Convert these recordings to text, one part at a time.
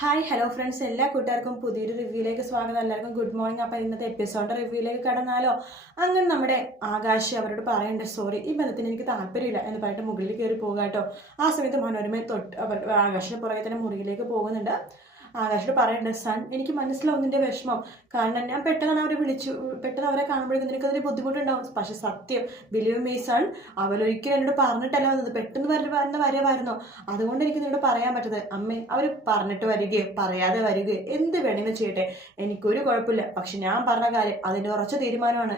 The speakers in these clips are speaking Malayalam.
ഹായ് ഹലോ ഫ്രണ്ട്സ്, എല്ലാ കൂട്ടുകാർക്കും പുതിയൊരു റിവ്യൂയിലേക്ക് സ്വാഗതം. എല്ലാവർക്കും ഗുഡ് മോർണിംഗ്. അപ്പോൾ ഇന്നത്തെ എപ്പിസോഡിൻ്റെ റിവ്യൂയിലേക്ക് കടന്നാലോ? അങ്ങനെ നമ്മുടെ ആകാശ് അവരോട് പറയേണ്ട സോറി, ഈ ബന്ധത്തിന് എനിക്ക് താല്പര്യമില്ല എന്ന് പറഞ്ഞിട്ട് മുകളിൽ കയറി പോകുക കേട്ടോ. ആ സമയത്ത് മനോരമയെ തൊട്ട് ആകാശിൻ്റെ പുറകെ തന്നെ മുറിയിലേക്ക് പോകുന്നുണ്ട്. ആകാശോട് പറയുന്നുണ്ട്, സൺ, എനിക്ക് മനസ്സിലാവും നിന്റെ വിഷമം. കാരണം ഞാൻ പെട്ടെന്ന് അവരെ വിളിച്ചു, പെട്ടെന്ന് അവരെ കാണുമ്പോഴേക്കും നിനക്കതിന് ബുദ്ധിമുട്ടുണ്ടാവും. പക്ഷെ സത്യം, ബിലീവ് മീ സൺ, അവരൊരിക്കലും എന്നോട് പറഞ്ഞിട്ടല്ല വന്നത്, പെട്ടെന്ന് വരുന്ന വരവായിരുന്നു. അതുകൊണ്ട് എനിക്ക് നിന്നോട് പറയാൻ പറ്റത്. അമ്മേ, അവർ പറഞ്ഞിട്ട് വരികയോ പറയാതെ വരികയോ എന്ത് വേണമെന്ന് ചെയ്യട്ടെ, എനിക്കൊരു കുഴപ്പമില്ല. പക്ഷെ ഞാൻ പറഞ്ഞ കാര്യം അതിൻ്റെ ഉറച്ച തീരുമാനമാണ്.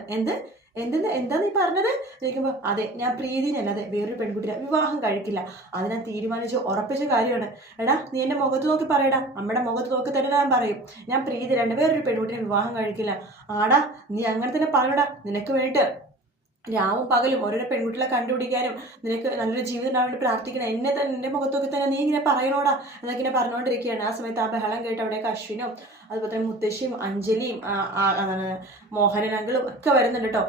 എന്താ നീ പറഞ്ഞത് ചോദിക്കുമ്പോൾ, അതെ, ഞാൻ പ്രീതിനല്ലാതെ വേറൊരു പെൺകുട്ടിയെ വിവാഹം കഴിക്കില്ല. അത് ഞാൻ തീരുമാനിച്ച് ഉറപ്പിച്ച കാര്യമാണ്. എടാ, നീ എൻ്റെ മുഖത്ത് നോക്കി പറയടാ. അമ്മയുടെ മുഖത്ത് നോക്കി തന്നെ ഞാൻ പറയും, ഞാൻ പ്രീതി വേറൊരു പെൺകുട്ടിയെ വിവാഹം കഴിക്കില്ല. ആടാ, നീ അങ്ങനെ തന്നെ പറയടാ. നിനക്ക് വേണ്ടിയിട്ട് രാവും പകലും ഓരോരോ പെൺകുട്ടികളെ കണ്ടുപിടിക്കാനും നിനക്ക് നല്ലൊരു ജീവിതം ഉണ്ടാവാൻ വേണ്ടി പ്രാർത്ഥിക്കണം. എന്നെ തന്നെ എൻ്റെ മുഖത്തൊക്കെ തന്നെ നീ ഇങ്ങനെ പറയണോടാ എന്നൊക്കെ ഇങ്ങനെ പറഞ്ഞുകൊണ്ടിരിക്കുകയാണ്. ആ സമയത്ത് ആ ബഹളം കേട്ട് അവിടേക്ക് അശ്വിനും അതുപോലെ തന്നെ മുത്തശ്ശിയും അഞ്ജലിയും മോഹനനങ്ങളും ഒക്കെ വരുന്നുണ്ട് കേട്ടോ.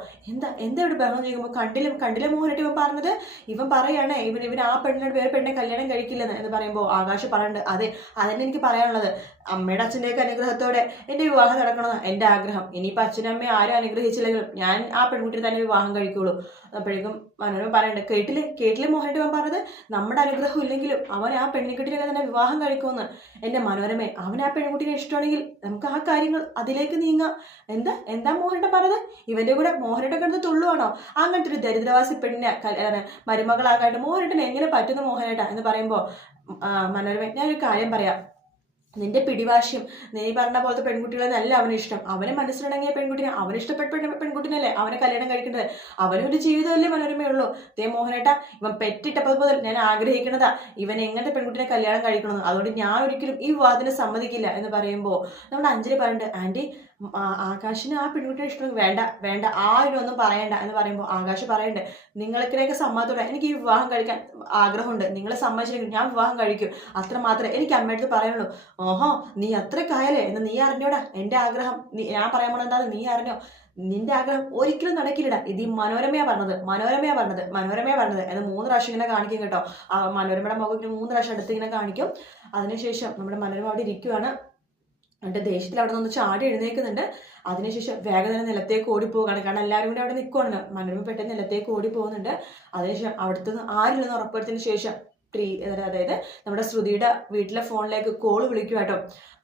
എന്താ ഇവിടെ ബഹളം ചെയ്യുമ്പോൾ കണ്ടില്ല മോഹനായിട്ട് ഇവൻ പറയാണ് ഇവൻ ആ പെണ്ണിനോട് വേറെ പെണ്ണെ കല്യാണം കഴിക്കില്ലെന്ന് എന്ന് പറയുമ്പോൾ ആകാശ് പറയുന്നുണ്ട്, അതെ, അതന്നെ എനിക്ക് പറയാനുള്ളത്. അമ്മയുടെ അച്ഛൻ്റെയൊക്കെ അനുഗ്രഹത്തോടെ എൻ്റെ വിവാഹം നടക്കണമെന്ന് എൻ്റെ ആഗ്രഹം. ഇനിയിപ്പോൾ അച്ഛനും അമ്മയും ആരും അനുഗ്രഹിച്ചില്ലെങ്കിലും ഞാൻ ആ പെൺകുട്ടിയെ തന്നെ വിവാഹം കഴിക്കുള്ളൂ. അപ്പോഴേക്കും മനോരമ പറയണ്ട്, കേട്ടില്ലേ മോഹനായിട്ട് അവൻ പറഞ്ഞത്, നമ്മുടെ അനുഗ്രഹം ഇല്ലെങ്കിലും അവൻ ആ പെൺകുട്ടിയൊക്കെ തന്നെ വിവാഹം കഴിക്കുമെന്ന്. എൻ്റെ മനോരമയെ, അവൻ ആ പെൺകുട്ടിയെ ഇഷ്ടമാണെങ്കിൽ നമുക്ക് ആ കാര്യങ്ങൾ അതിലേക്ക് നീങ്ങാം. എന്താ മോഹനേട്ടൻ പറഞ്ഞത്? ഇവന്റെ കൂടെ മോഹനേട്ടൻ കിടന്ന് തുള്ളുവാണോ? അങ്ങനത്തെ ഒരു ദരിദ്രവാസി പെണ്ണിനെ മരുമകളാകാണ്ട് മോഹനേട്ടൻ എങ്ങനെ പറ്റുന്നു മോഹനേട്ട എന്ന് പറയുമ്പോൾ മനോരമ, ഞാനൊരു കാര്യം പറയാം. നിന്റെ പിടിവാശിയും നീ പറഞ്ഞ പോലത്തെ പെൺകുട്ടികളെന്നല്ല അവനിഷ്ടം. അവനെ മനസ്സിലിണങ്ങിയ പെൺകുട്ടിനെ, അവനിഷ്ടപ്പെട്ട പെൺകുട്ടിനല്ലേ അവനെ കല്യാണം കഴിക്കേണ്ടത്. അവനൊരു ജീവിതമല്ലേ മനോരമയുള്ളൂ. മോഹനേട്ട, ഇവൻ പെറ്റിട്ടപ്പോൾ മുതൽ ഞാൻ ആഗ്രഹിക്കുന്നതാ ഇവൻ എങ്ങനത്തെ പെൺകുട്ടിനെ കല്യാണം കഴിക്കണമെന്ന്. അതുകൊണ്ട് ഞാൻ ഒരിക്കലും ഈ വിവാഹത്തിന് സമ്മതിക്കില്ല എന്ന് പറയുമ്പോൾ നമ്മുടെ അഞ്ജലി പറയുന്നുണ്ട്, ആന്റി, ആകാശിന് ആ പെൺകുട്ടിയെ ഇഷ്ടം വേണ്ട ആരും ഒന്നും പറയണ്ട എന്ന് പറയുമ്പോൾ ആകാശ് പറയുന്നുണ്ട്, നിങ്ങൾക്കിടയൊക്കെ സമ്മതത്തോടെ എനിക്ക് ഈ വിവാഹം കഴിക്കാൻ ആഗ്രഹമുണ്ട്. നിങ്ങളെ സമ്മതിച്ചില്ലെങ്കിൽ ഞാൻ വിവാഹം കഴിക്കും. അത്ര മാത്രമേ എനിക്ക് അമ്മയടുത്ത് പറയുള്ളൂ. ഓഹോ, നീ അത്രക്കായല്ലേ എന്ന് നീ അറിഞ്ഞോടാ. എൻ്റെ ആഗ്രഹം ഞാൻ പറയാൻ പോണ എന്താ നീ അറിഞ്ഞോ? നിന്റെ ആഗ്രഹം ഒരിക്കലും നടക്കില്ലടാ. ഇത് ഈ മനോരമയാ പറഞ്ഞത് എന്ന് 3 പ്രാവശ്യം ഇങ്ങനെ കാണിക്കും കേട്ടോ. മനോരമയുടെ മുഖം ഇങ്ങനെ 3 പ്രാവശ്യം അടുത്ത് ഇങ്ങനെ കാണിക്കും. അതിനുശേഷം നമ്മുടെ മനോരമ അവിടെ ഇരിക്കുവാണ്. എന്നിട്ട് ദേഷ്യത്തിൽ അവിടെ നിന്ന് ചാടി എഴുന്നേൽക്കുന്നുണ്ട്. അതിനുശേഷം വേഗം തന്നെ നിലത്തേക്ക് ഓടിപ്പോവുകയാണ്. കാരണം എല്ലാവരും കൂടി അവിടെ നിൽക്കുവാണ്. മനോരമ പെട്ടെന്ന് നിലത്തേക്ക് ഓടി പോകുന്നുണ്ട്. അതിനുശേഷം അവിടുത്തെ ആരില്ലെന്ന് ഉറപ്പുവരുത്തിയതിനു ശേഷം അതായത് നമ്മുടെ ശ്രുതിയുടെ വീട്ടിലെ ഫോണിലേക്ക് കോള് വിളിക്കുക കേട്ടോ.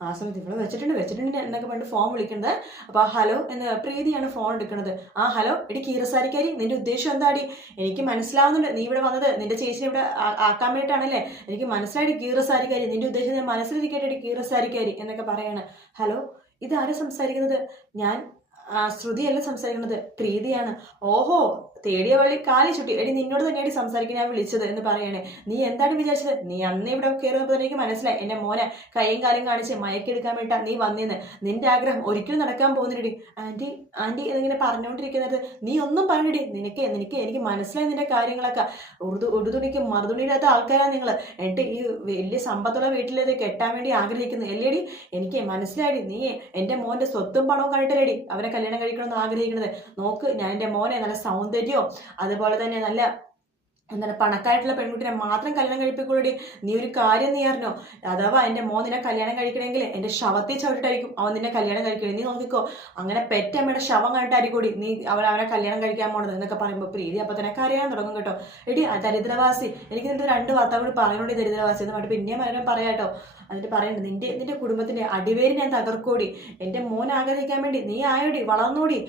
ആ സമയത്ത് ഇവിടെ വെച്ചിട്ടുണ്ട് എന്നൊക്കെ പറഞ്ഞിട്ട് ഫോൺ വിളിക്കുന്നത്. അപ്പോൾ ഹലോ എന്ന് പ്രീതിയാണ് ഫോൺ എടുക്കുന്നത്. ഹലോ, എടി കീറസാരിക്കാരി, നിന്റെ ഉദ്ദേശം എന്താടി? എനിക്ക് മനസ്സിലാവുന്നുണ്ട് നീ ഇവിടെ വന്നത് നിന്റെ ചേച്ചിനെ ഇവിടെ ആക്കാൻ വേണ്ടിയിട്ടാണല്ലേ. എനിക്ക് മനസ്സിലായി കീറസാരിക്കാരി, നിന്റെ ഉദ്ദേശം ഞാൻ മനസ്സിലിരിക്കട്ടെ കീറസാരിക്കാരി എന്നൊക്കെ പറയാണ്. ഹലോ, ഇതാരും സംസാരിക്കുന്നത്? ഞാൻ ശ്രുതിയല്ല സംസാരിക്കുന്നത്, പ്രീതിയാണ്. ഓഹോ, തേടിയ വഴി കാലി ചുട്ടി. എടി, നിന്നോട് തന്നെയാണ് സംസാരിക്കാൻ ഞാൻ വിളിച്ചത് എന്ന് പറയണേ. നീ എന്താണ് വിചാരിച്ചത്? നീ അന്ന് ഇവിടെ കയറുമ്പോൾ എനിക്ക് മനസ്സിലായി എൻ്റെ മോനെ കൈയും കാലും കാണിച്ച് മയക്കെടുക്കാൻ വേണ്ടിട്ടാ നീ വന്നിന്ന്. നിന്റെ ആഗ്രഹം ഒരിക്കലും നടക്കാൻ പോകുന്നില്ലടി. ആന്റി എന്നിങ്ങനെ പറഞ്ഞുകൊണ്ടിരിക്കുന്നത് നീ ഒന്നും പറഞ്ഞിടി. എനിക്ക് മനസ്സിലായി നിന്റെ കാര്യങ്ങളൊക്കെ. ഉടുതുണിക്ക് മറുതുണിയില്ലാത്ത ആൾക്കാരാണ് നിങ്ങൾ. എന്നിട്ട് ഈ വലിയ സമ്പത്തുള്ള വീട്ടിലേത് കെട്ടാൻ വേണ്ടി ആഗ്രഹിക്കുന്നു അല്ലേടി? എനിക്ക് മനസ്സിലായി. നീ എൻ്റെ മോൻ്റെ സ്വത്തും പണവും കണ്ടിട്ടല്ലേടി അവനെ കല്യാണം കഴിക്കണമെന്ന് ആഗ്രഹിക്കുന്നത്. നോക്ക്, ഞാൻ എൻ്റെ മോനെ നല്ല സൗന്ദര്യം അതുപോലെ തന്നെ നല്ല പണക്കായിട്ടുള്ള പെൺകുട്ടിനെ മാത്രം കല്യാണം കഴിപ്പിക്കൂടി. നീ ഒരു കാര്യം നീ അറിഞ്ഞോ? അഥവാ എൻ്റെ മോൻ നിന്നെ കല്യാണം കഴിക്കണമെങ്കിൽ എൻ്റെ ശവത്തിൽ ചവിട്ടിട്ടായിരിക്കും അവൻ നിന്നെ കല്യാണം കഴിക്കണേ. നീ നോക്കിക്കോ, അങ്ങനെ പെറ്റമ്മയുടെ ശവം കണ്ടിട്ടായിരിക്കൂടി നീ അവനെ കല്യാണം കഴിക്കാൻ പോണത് എന്നൊക്കെ പറയുമ്പോൾ പ്രീതി അപ്പോൾ തന്നെ കരയാൻ തുടങ്ങും കേട്ടോ. എടി ദരിദ്രവാസി, എനിക്ക് നിന്റെ 2 വാർത്ത കൂടി പറയുന്നുണ്ട് ദരിദ്രവാസി എന്ന് പറഞ്ഞിട്ട് പിന്നെയും അവനെ പറയാട്ടോ. എന്നിട്ട് പറയുന്നുണ്ട്, നിന്റെ കുടുംബത്തിന്റെ അടിവേര് ഞാൻ തകർക്കോടി. എൻ്റെ മോൻ ആഗ്രഹിക്കാൻ വേണ്ടി നീ ആയോടി, വളർന്നോടി.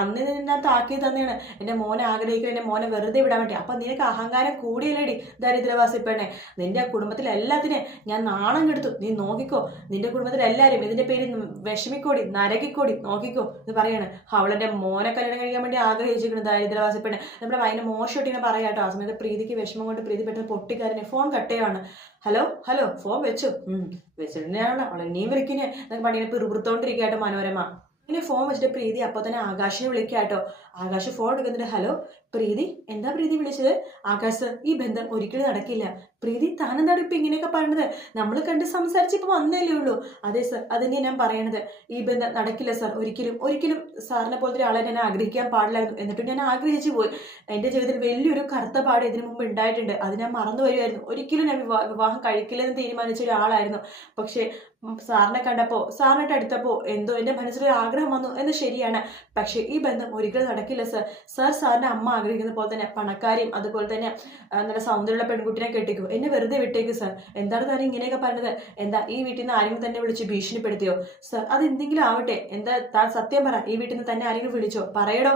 അന്ന് നിന്നകത്ത് ആക്കി തന്നെയാണ് എൻ്റെ മോനെ ആഗ്രഹിക്കുക, എൻ്റെ മോനെ വെറുതെ വിടാൻ വേണ്ടി. അപ്പം നിനക്ക് അഹങ്കാരം കൂടിയല്ലേടി ദരിദ്രവാസി പെണ്ണെ. നിന്റെ കുടുംബത്തിലെ എല്ലാത്തിനെ ഞാൻ നാണം കെടുത്തു. നീ നോക്കിക്കോ, നിന്റെ കുടുംബത്തിലെല്ലാവരും ഇതിന്റെ പേരിൽ വിഷമിക്കോടി, നരകിക്കോടി, നോക്കിക്കോ എന്ന് പറയാണ്. അവളെൻ്റെ മോനെ കല്യാണം കഴിക്കാൻ വേണ്ടി ആഗ്രഹിച്ചിരിക്കുന്നു ദരിദ്രവാസി പെണ്ണെ. നമ്മുടെ ഭയങ്കര മോശമായിട്ട് ഇങ്ങനെ പറയാട്ടോ. ആ സമയത്ത് പ്രീതിക്ക് വിഷമം കൊണ്ട് പ്രീതി പെട്ടെന്ന് പൊട്ടിക്കാരനെ ഫോൺ കട്ടയാണ്. ഹലോ, ഫോൺ വെച്ചിട്ടുണ്ടാണ് അവളെ നീ വിളിക്കുന്നേ എന്നൊക്കെ പണിയെ പിറുപിറുത്തോണ്ടിരിക്കട്ടോ മനോരമ. ഇങ്ങനെ ഫോൺ വെച്ചിട്ട് പ്രീതി അപ്പോൾ തന്നെ ആകാശിനെ വിളിക്കാട്ടോ. ആകാശ് ഫോൺ എടുക്കുന്നുണ്ട്. ഹലോ പ്രീതി എന്താ പ്രീതി വിളിച്ചത്? ആകാശ് ഈ ബന്ധം ഒരിക്കലും നടക്കില്ല. പ്രീതി താനെന്താണ് ഇപ്പൊ ഇങ്ങനെയൊക്കെ പറയണത്? നമ്മൾ കണ്ട് സംസാരിച്ച് ഇപ്പൊ വന്നല്ലേ ഉള്ളൂ. അതെ സർ, അതന്നെ ഞാൻ പറയണത്. ഈ ബന്ധം നടക്കില്ല സർ, ഒരിക്കലും ഒരിക്കലും. സാറിനെ പോലത്തെ ഒരാളെ ഞാൻ ആഗ്രഹിക്കാൻ പാടില്ലായിരുന്നു, എന്നിട്ടും ഞാൻ ആഗ്രഹിച്ചു പോയി. എന്റെ ജീവിതത്തിൽ വലിയൊരു കറുത്ത പാട് ഇതിനു മുമ്പ് ഉണ്ടായിട്ടുണ്ട്, അത് ഞാൻ മറന്നു വരുമായിരുന്നു. ഒരിക്കലും ഞാൻ വിവാഹം കഴിക്കില്ലെന്ന് തീരുമാനിച്ച ഒരാളായിരുന്നു. പക്ഷേ സാറിനെ കണ്ടപ്പോൾ, സാറിനായിട്ട് അടുത്തപ്പോൾ എന്തോ എൻ്റെ മനസ്സിലൊരു ആഗ്രഹം വന്നു എന്ന് ശരിയാണ്. പക്ഷേ ഈ ബന്ധം ഒരിക്കലും നടക്കില്ല സർ. സാറിന്റെ അമ്മ ആഗ്രഹിക്കുന്ന പോലെ തന്നെ പണക്കാരിയും അതുപോലെ തന്നെ നല്ല സൗന്ദര്യമുള്ള പെൺകുട്ടിനെ കെട്ടിക്കോ, എന്നെ വെറുതെ വിട്ടേക്ക് സർ. എന്താണ് താൻ ഇങ്ങനെയൊക്കെ പറഞ്ഞത്? എന്താ ഈ വീട്ടിൽ നിന്ന് ആരെങ്കിലും തന്നെ വിളിച്ച് ഭീഷണിപ്പെടുത്തിയോ? സർ അതെന്തെങ്കിലും ആവട്ടെ, എന്താ താൻ സത്യം പറ. ഈ വീട്ടിൽ നിന്ന് തന്നെ ആരെങ്കിലും വിളിച്ചോ? പറയടോ.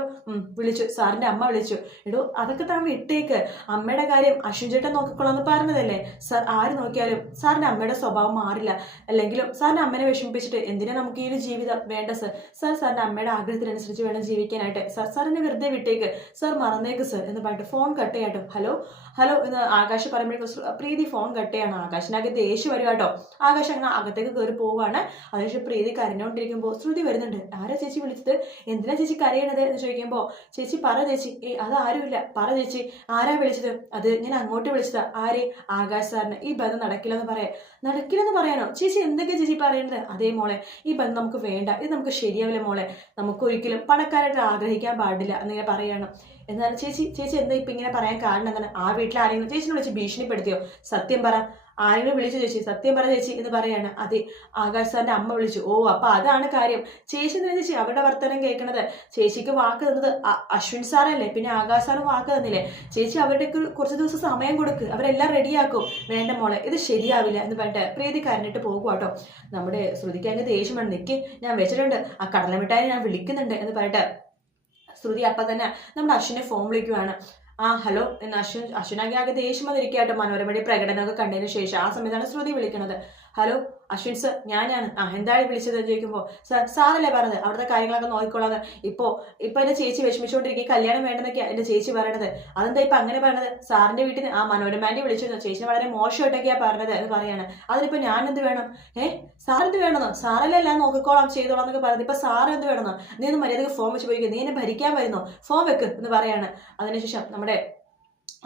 വിളിച്ചു, സാറിന്റെ അമ്മ വിളിച്ചു. എടോ അതൊക്കെ താൻ വിട്ടേക്ക്. അമ്മയുടെ കാര്യം അശ്വിൻ ചേട്ടൻ നോക്കിക്കോളാന്ന് പറഞ്ഞതല്ലേ സർ. ആര് നോക്കിയാലും സാറിന്റെ അമ്മയുടെ സ്വഭാവം മാറില്ല. അല്ലെങ്കിൽ സാറിന്റെ അമ്മനെ വിഷമിപ്പിച്ചിട്ട് എന്തിനാ നമുക്ക് ഈ ഒരു ജീവിതം? വേണ്ട സർ. സാറിന്റെ അമ്മയുടെ ആഗ്രഹത്തിനനുസരിച്ച് വേണം ജീവിക്കാനായിട്ട്. സാറിനെ വെറുതെ വിട്ടേക്ക് സർ, മറന്നേക്ക് സർ എന്ന് പറഞ്ഞിട്ട് ഫോൺ കട്ട് ചെയ്യാട്ടോ. ഹലോ ഹലോ എന്ന് ആകാശ് പറയുമ്പോഴേക്കും പ്രീതി ഫോൺ കട്ട് ചെയ്യാണ്. ആകാശിനാകെ ദേഷ്യം വരും കേട്ടോ. ആകാശ് അങ്ങനെ അകത്തേക്ക് കയറി പോവുകയാണ്. അതിനുശേഷം പ്രീതി കരഞ്ഞുകൊണ്ടിരിക്കുമ്പോൾ ശ്രുതി വരുന്നുണ്ട്. ആരാ ചേച്ചി വിളിച്ചത്? എന്തിനാ ചേച്ചി കരയണത് എന്ന് ചോദിക്കുമ്പോൾ, ചേച്ചി പറ ചേച്ചി. അത് ആരുമില്ല, പറ ചേച്ചി, ആരാ വിളിച്ചത്? അത് ഞാൻ അങ്ങോട്ട് വിളിച്ചതാ. ആരെ? ആകാശ് സാറിന്. ഈ ബന്ധം നടക്കില്ലെന്ന് പറയാം. നടക്കില്ലെന്ന് പറയാനോ? ചേച്ചി എന്തൊക്കെ ചേച്ചി പറയുന്നത്? അതേ മോളെ, ഈ ബന്ധം നമുക്ക് വേണ്ട, ഇത് നമുക്ക് ശരിയാവില്ല മോളെ. നമുക്ക് ഒരിക്കലും പണക്കാരായിട്ട് ആഗ്രഹിക്കാൻ പാടില്ല എന്നിങ്ങനെ പറയണം. എന്നാൽ ചേച്ചി എന്താ ഇപ്പൊ ഇങ്ങനെ പറയാൻ കാരണം എന്താണ്? ആ വീട്ടിൽ ആരെങ്കിലും ചേച്ചിനെ വിളിച്ച് ഭീഷണിപ്പെടുത്തിയോ? സത്യം പറ. ആരെങ്കിലും വിളിച്ചു ചേച്ചി? സത്യം പറ ചേച്ചി എന്ന് പറയാണ്. അതെ, ആകാശ് സാറിന്റെ അമ്മ വിളിച്ചു. ഓ, അപ്പൊ അതാണ് കാര്യം. ചേച്ചി എന്താ ചേച്ചി അവരുടെ വർത്തമാനം കേൾക്കണത്? ചേച്ചിക്ക് വാക്ക് തന്നത് അശ്വിൻ സാറല്ലേ, പിന്നെ ആകാശ് സാറും വാക്ക് തന്നില്ലേ? ചേച്ചി അവരുടെ കുറച്ച് ദിവസം സമയം കൊടുക്ക്, അവരെല്ലാം റെഡിയാക്കും. വേണ്ട മോളെ, ഇത് ശരിയാവില്ല എന്ന് പറഞ്ഞിട്ട് പ്രീതി കരഞ്ഞിട്ട് പോകും കേട്ടോ. നമ്മുടെ ശ്രുതിക്ക് അങ്ങ് ദേഷ്യമാണ്. നിക്ക്, ഞാൻ വെച്ചിട്ടുണ്ട്, ആ കടലമിഠായി ഞാൻ വിളിക്കുന്നുണ്ട് എന്ന് പറഞ്ഞിട്ട് ശ്രുതി അപ്പം തന്നെ നമ്മുടെ അശ്വിനെ ഫോൺ വിളിക്കുവാണ്. ഹലോ എന്ന് അശ്വിനാകെ ആകെ ദേഷ്യം വന്നിരിക്കട്ടോ മനോരമയുടെ പ്രകടനമൊക്കെ കണ്ടതിന് ശേഷം. ആ സമയത്താണ് ശ്രുതി വിളിക്കുന്നത്. ഹലോ അശ്വിൻ സർ, ഞാനാണ്. എന്താണ് വിളിച്ചത് എന്ന് ചോദിക്കുമ്പോൾ, സാറല്ലേ പറഞ്ഞത് അവിടുത്തെ കാര്യങ്ങളൊക്കെ നോക്കിക്കോളാന്ന്. ഇപ്പൊ എന്റെ ചേച്ചി വിഷമിച്ചുകൊണ്ടിരിക്കും, കല്യാണം വേണ്ടെന്നൊക്കെയാണ് എന്റെ ചേച്ചി പറയണത്. അതെന്താ ഇപ്പൊ അങ്ങനെ പറഞ്ഞത്? സാറിന്റെ വീട്ടിൽ നിന്ന് മനോരമാൻ്റെ വിളിച്ചിരുന്നു, ചേച്ചിനെ വളരെ മോശമായിട്ടൊക്കെയാണ് പറഞ്ഞത് എന്ന് പറയാണ്. അതിനിപ്പോ ഞാൻ എന്ത് വേണം? സാറെന്ത് വേണമെന്നോ? സാറല്ലേ എല്ലാം നോക്കിക്കോളാം ചെയ്തോളാം എന്നൊക്കെ പറഞ്ഞത്. ഇപ്പൊ സാറ് എന്ത് വേണമെന്നോ? നീ ഒന്ന് മര്യാദക്ക് ഫോം വെച്ച് പോയിക്കുക, നീ എന്നെ ഭരിക്കാൻ വരുന്നോ? ഫോം വെക്ക് എന്ന് പറയാണ്. അതിനുശേഷം നമ്മുടെ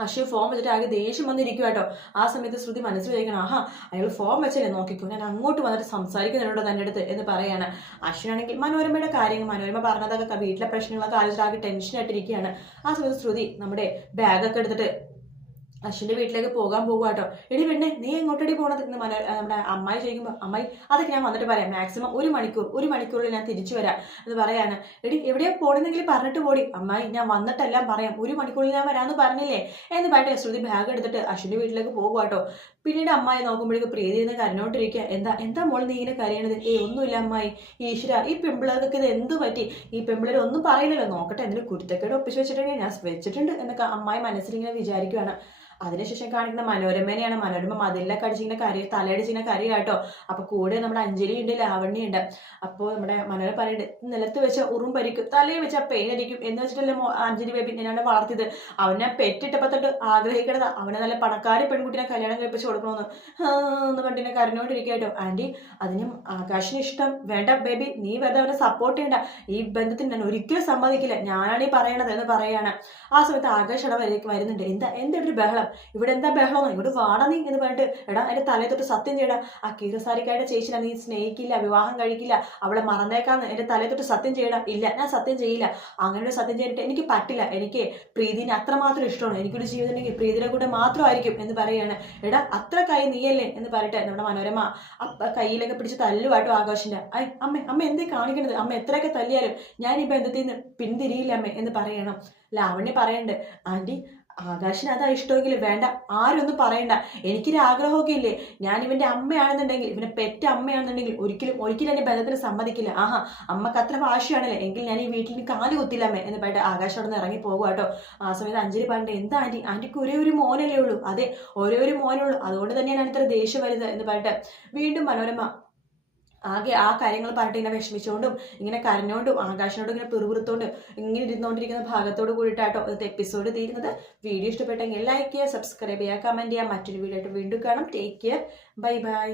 അശ്വിൻ ഫോം വെച്ചിട്ട് ആകെ ദേഷ്യം വന്നിരിക്കും കേട്ടോ. ആ സമയത്ത് ശ്രുതി മനസ്സിൽ ചോദിക്കണം, അയാൾ ഫോം വെച്ചല്ലേ നോക്കിക്കോ, ഞാൻ അങ്ങോട്ട് വന്നിട്ട് സംസാരിക്കുന്നുണ്ടോ തൻ്റെ അടുത്ത് എന്ന് പറയാണ്. അശ്വിനാണെങ്കിൽ മനോരമയുടെ കാര്യങ്ങൾ, മനോരമ പറഞ്ഞതൊക്കെ വീട്ടിലെ പ്രശ്നങ്ങളൊക്കെ ആലോചിച്ച് ആകെ ടെൻഷനായിട്ടിരിക്കുകയാണ്. ആ സമയത്ത് ശ്രുതി നമ്മുടെ ബാഗൊക്കെ എടുത്തിട്ട് അശ്വിൻ്റെ വീട്ടിലേക്ക് പോകാൻ പോകുക കേട്ടോ. എടി പെണ്ണെ, നീ എങ്ങോട്ടടി പോണത് എന്ന് നമ്മുടെ അമ്മായി ചോദിക്കുമ്പോൾ, അമ്മായി അതൊക്കെ ഞാൻ വന്നിട്ട് പറയാം, മാക്സിമം ഒരു മണിക്കൂറിൽ ഞാൻ തിരിച്ചു വരാം എന്ന് പറയാണ്. എടി എവിടെയാ പോണെന്നെങ്കിൽ പറഞ്ഞിട്ട് പോടി. അമ്മായി ഞാൻ വന്നിട്ടെല്ലാം പറയാം, 1 മണിക്കൂറിൽ ഞാൻ വരാമെന്ന് പറഞ്ഞില്ലേ എന്ന് പറഞ്ഞിട്ട് ശ്രുതി ബാഗ് എടുത്തിട്ട് അശ്വിൻ്റെ വീട്ടിലേക്ക് പോകുക കേട്ടോ. പിന്നീട് അമ്മായി നോക്കുമ്പോഴേക്ക് പ്രീതി എന്ന് കരഞ്ഞോണ്ടിരിക്കുക. എന്താ മോൾ നീ ഇങ്ങനെ കരയണത്? ഒന്നുമില്ല അമ്മായി. ഈശ്വര, ഈ പെമ്പിളർക്ക് ഇത് എന്ത് പറ്റി? ഈ പെമ്പിളർ ഒന്നും പറയില്ലല്ലോ, നോക്കട്ടെ എന്തെങ്കിലും കുരുത്തക്കേട് ഒപ്പിച്ച് വെച്ചിട്ടുണ്ടെങ്കിൽ ഞാൻ വെച്ചിട്ടുണ്ട് എന്നൊക്കെ അമ്മായി മനസ്സിലിങ്ങനെ വിചാരിക്കുകയാണ്. അതിനുശേഷം കാണിക്കുന്ന മനോരമേനെയാണ്. മനോരമ മതിലൊക്കെ അടിച്ചിങ്ങനെ തലയടിച്ചിങ്ങനെ കരയാട്ടോ. അപ്പൊ കൂടെ നമ്മുടെ അഞ്ജലി ഉണ്ട്, ലാവണ്യ ഉണ്ട്. അപ്പോൾ നമ്മുടെ മനോരമ പറയുന്നുണ്ട്, നിലത്ത് വെച്ച ഉറുമ്പരിക്കും, തലയിൽ വെച്ച പേനരിക്കും എന്ന് വെച്ചിട്ടല്ലേ അഞ്ജലി ബേബി ഞാനാണ് വളർത്തിയത്. അവനെ പെറ്റിട്ടപ്പോ തൊട്ട് ആഗ്രഹിക്കണത് അവനെ നല്ല പണക്കാരി പെൺകുട്ടിനെ കല്യാണം കഴിപ്പിച്ച് കൊടുക്കണമെന്ന് എന്ന് പറഞ്ഞിട്ട് കരഞ്ഞോണ്ടിരിക്കട്ടോ. ആന്റി, അതിനും ആകാശിന് ഇഷ്ടം വേണ്ട ബേബി, നീ വെറുതെ അവനെ സപ്പോർട്ട് ചെയ്യണ്ട, ഈ ബന്ധത്തിന് ഞാൻ ഒരിക്കലും സമ്മതിക്കില്ല, ഞാനാണ് ഈ പറയണത് എന്ന് പറയാണ്. ആ സമയത്ത് ആകാശ് വരുന്നുണ്ട്. എന്താ ഒരു ബഹളം? ഇവിടെ എന്താ ബഹളം? ഇവിടെ വാട നീ എന്ന് പറഞ്ഞിട്ട്, എടാ എന്റെ തലയെ തൊട്ട് സത്യം ചെയ്യടാ, ആ കീരസാരിക്കാരുടെ ചേച്ചിനെ നീ സ്നേഹിക്കില്ല, വിവാഹം കഴിക്കില്ല, അവളെ മറന്നേക്കാന്ന് എന്റെ തലയെ തൊട്ട് സത്യം ചെയ്യടാ. ഇല്ല, ഞാൻ സത്യം ചെയ്യില്ല. അങ്ങനെ സത്യം ചെയ്തിട്ട് എനിക്ക് പറ്റില്ല, എനിക്ക് പ്രീതിനെ അത്രമാത്രം ഇഷ്ടമാണ്, എനിക്കൊരു ജീവിതം ഉണ്ടെങ്കിൽ പ്രീതിയുടെ കൂടെ മാത്രമായിരിക്കും എന്ന് പറയാണ്. എടാ അത്ര കൈ നീയല്ലേ എന്ന് പറഞ്ഞിട്ട് നമ്മുടെ മനോരമ കയ്യിലൊക്കെ പിടിച്ച് തല്ലുവാട്ടോ ആകാശിന്റെ. അമ്മ എന്തേ കാണിക്കണത്? അമ്മ എത്രയൊക്കെ തല്ലിയാലും ഞാൻ ഈ ബന്ധത്തിൽ നിന്ന് പിന്തിരിയില്ല അമ്മ എന്ന് പറയണം. ലാവണ്യ പറയണ്ട്, ആന്റി ആകാശിന് അതാ ഇഷ്ടമെങ്കിൽ വേണ്ട, ആരൊന്നും പറയണ്ട, എനിക്കൊരു ആഗ്രഹമൊക്കെ ഇല്ലേ, ഞാൻ ഇവന്റെ അമ്മയാണെന്നുണ്ടെങ്കിൽ, ഇവനെ പെറ്റ അമ്മയാണെന്നുണ്ടെങ്കിൽ ഒരിക്കലും എന്റെ ബന്ധത്തിന് സമ്മതിക്കില്ല. അമ്മക്ക് അത്ര വാശിയാണല്ലേ, എങ്കിൽ ഞാൻ ഈ വീട്ടിൽ നിന്ന് കാല് കുത്തില്ല അമ്മേ എന്ന് പറഞ്ഞിട്ട് ആകാശം അവിടെ നിന്ന് ഇറങ്ങി പോകുക കേട്ടോ. ആ സമയത്ത് അഞ്ജലി പറഞ്ഞിട്ട്, എന്താ ആന്റിക്ക് ഒരേ ഒരു മോനല്ലേ ഉള്ളൂ? അതെ, ഒരേ ഒരു മോനേ ഉള്ളൂ, അതുകൊണ്ട് തന്നെയാണ് ഇത്ര ദേഷ്യം വരുന്നത് എന്ന് പറഞ്ഞിട്ട് വീണ്ടും മനോരമ ആകെ ആ കാര്യങ്ങൾ പറഞ്ഞിട്ട് ഇങ്ങനെ വിഷമിച്ചുകൊണ്ടും ഇങ്ങനെ കരഞ്ഞോണ്ടും ആകാശനോടും ഇങ്ങനെ പിറുപിറുത്തോണ്ടും ഇങ്ങനെ ഇരുന്നുകൊണ്ടിരിക്കുന്ന ഭാഗത്തോട് കൂടിയിട്ടാട്ടോ ഇന്നത്തെ എപ്പിസോഡ് തീരുന്നത്. വീഡിയോ ഇഷ്ടപ്പെട്ടെങ്കിൽ ലൈക്ക് ചെയ്യുക, സബ്സ്ക്രൈബ് ചെയ്യുക, കമൻറ്റ് ചെയ്യുക. മറ്റൊരു വീഡിയോ ആയിട്ട് വീണ്ടും കാണാം. Take care, bye bye.